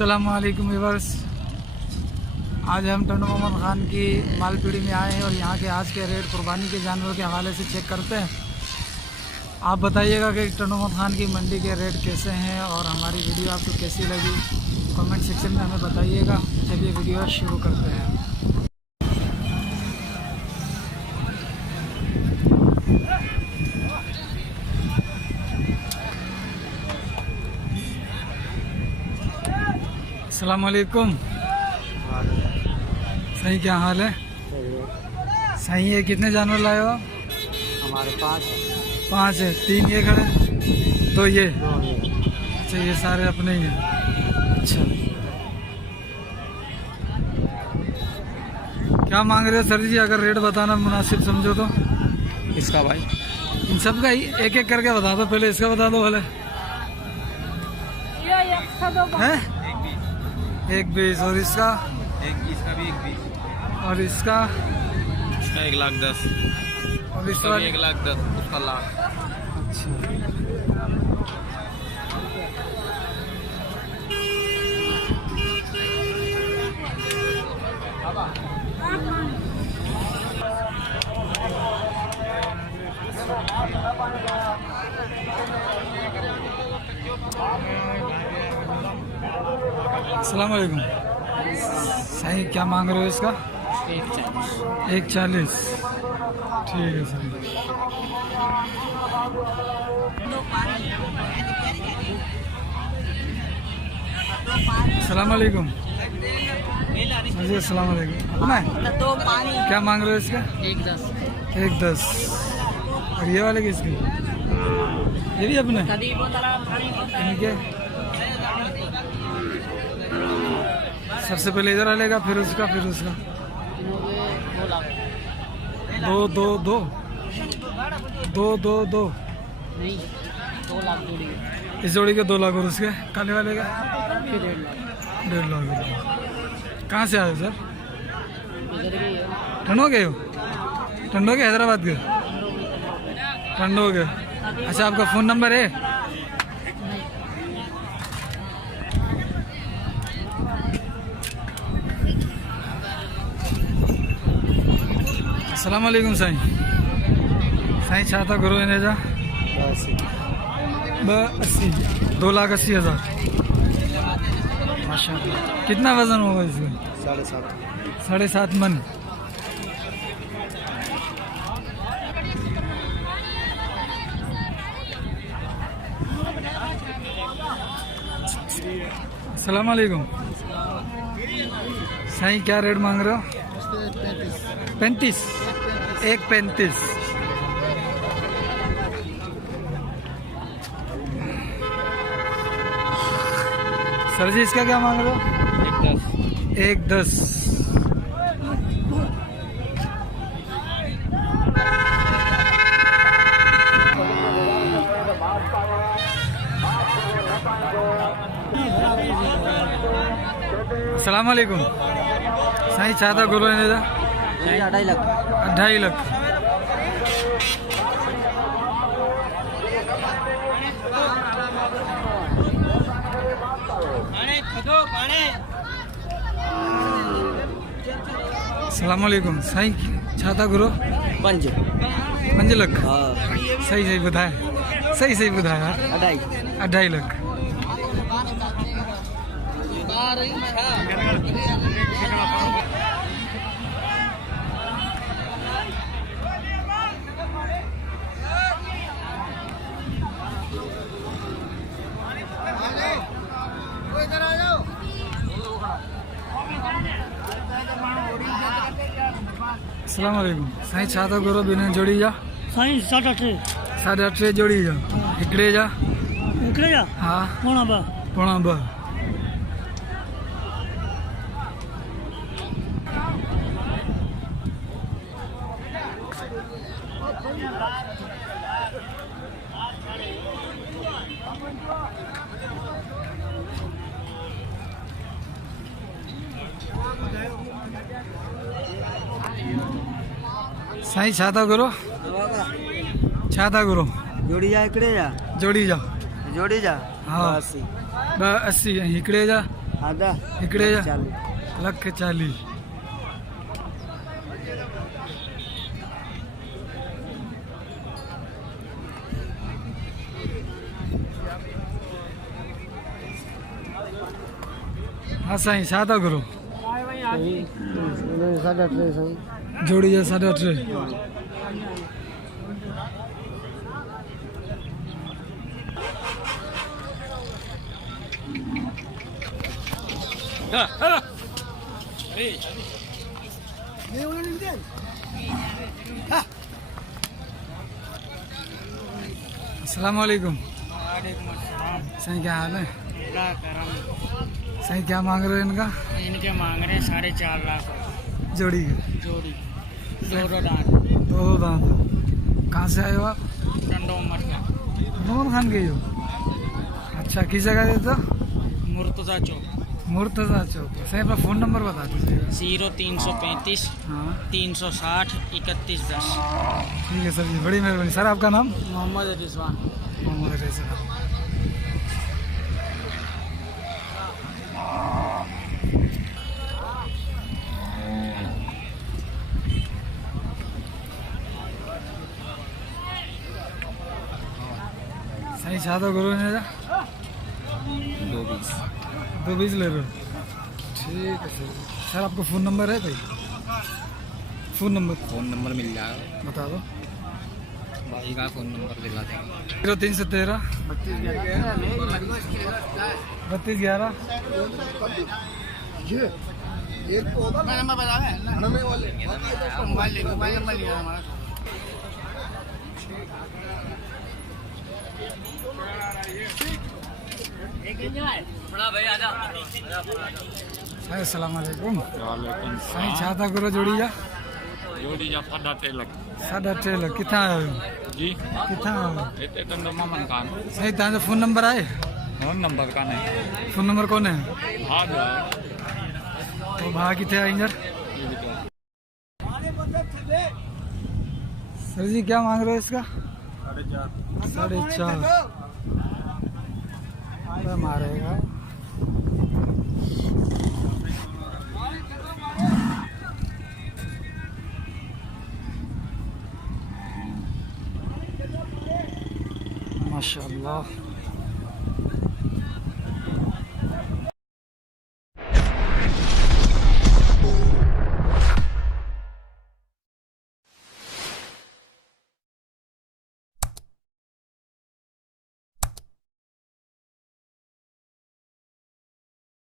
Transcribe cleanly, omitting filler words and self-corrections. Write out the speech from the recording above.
अस्सलामुअलैकुम व्यूअर्स, आज हम टंडू मोहम्मद ख़ान की मालपीड़ी में आए हैं और यहाँ के आज के रेट कुर्बानी के जानवर के हवाले से चेक करते हैं। आप बताइएगा कि टंडू मोहम्मद ख़ान की मंडी के रेट कैसे हैं और हमारी वीडियो आपको कैसी लगी, कमेंट सेक्शन में हमें बताइएगा। चलिए वीडियो शुरू करते हैं। अस्सलाम वालेकुम। सही, क्या हाल है? सही है। कितने जानवर लाए हो? हमारे पास पाँच है। तीन ये खड़े, दो ये। अच्छा, ये सारे अपने ही हैं। अच्छा, क्या मांग रहे हो सर जी? अगर रेट बताना मुनासिब समझो तो। इसका भाई इन सब का ही एक एक करके बता दो। पहले इसका बता दो भले। है 1,20,000 और इसका? 1,20 का भी 1,20 और इसका? इसका 1,10,000 और इसका 1,10,000 उसका लाख। अस्सलाम वालेकुम। सही, क्या मांग रहे हो इसका? 1,40। ठीक है सर। अस्सलाम वालेकुम। जी अस्सलाम वालेकुम। अपना है? क्या मांग रहे हो इसका? 1,10। और ये वाले किसकी? ये भी अपने? इनके? सबसे पहले इधर आलेगा, फिर उसका, फिर उसका। दो दो दो दो दो दो नहीं, 2 लाख जोड़ी। इस जोड़ी के 2 लाख और उसके काले वाले का 1.5 लाख। कहाँ से आए सर? ठंडो गए हो? ठंडो के हैदराबाद के? ठंडो के। अच्छा, आपका फ़ोन नंबर है? अस्सलाम वालेकुम साईं। साईं छा था गुरु इन्हें जा? 80। 2,80,000 माशाल्लाह। कितना वजन होगा इसका? 7.5 मन। अस्सलाम वालेकुम। साईं क्या रेट मांग रहे हो? 35। 1,35। सर जी इसका क्या मांग रहे हो? 1,10। अस्सलाम वालेकुम। साईं चाहता गुरु ने 2.5 लाख। 2.5 लाख। अस्सलाम वालेकुम। साईं चाहता गुरु 5 लाख। सही सही बताया, सही बताया। 2.5 लाख। अस्सलाम वालेकुम। साईं छाता गुरु बिना जोड़ी जा? साईं 8.5। 8.5 जोड़ी जा। हिकिड़े जा? हाँ, 2.5। साईं छाता गुरु? छाता गुरु? जोड़ी जा, जोड़ी जा। जोड़ी जा। हाँ 80 हिकिड़े जा आधा इकडे या. 40. ₹1,40,000. हाँ साईं छा था करो? नहीं 3.5 सही. जोड़ी है 8.5. अस्सलाम वालेकुम. सही क्या हाल है? सही क्या मांग रहे हो इनका? इनके मांग रहे 4.5 लाख जोड़ी के. जोड़ी. दो दांत. दो दांत. कहाँ से आए हो आप? टंडो उमर का. नूर खान के हो? अच्छा किस जगह से तो? मुर्तजा चौक. मुर्तजा चौक. सही अपना फ़ोन नंबर बता दीजिएगा. 0335 हाँ 360 3110. ठीक है सर जी, बड़ी मेहरबानी. सर आपका नाम? मोहम्मद रिजवान. मोहम्मद रिजवान. सही चाहता करो मेरा. 220. 220 ले रहे हो? ठीक है सर. सर आपका फ़ोन नंबर है भाई? फ़ोन नंबर फ़ोन नंबर मिल जाएगा. बता दो. भाई का फ़ोन नंबर दिला देंगे. 0313 3211. अस्सलाम वालेकुम. सही चाहता करो जोड़ी जा. जोड़ी जा 3.5 लाख. 3.5 लाख. कितना आयो? जी कितना आयो? हिते टंडो मामन खान. सही तव्हांजो फ़ोन नंबर आहे? फ़ोन नंबर कान्हे. फ़ोन नंबर कोन्हे? हा ॿियो तो भाउ किथे आहे हींअर? सर जी क्या मांग रहे हो इसका? 4.5. मारेगा. माशाअल्लाह.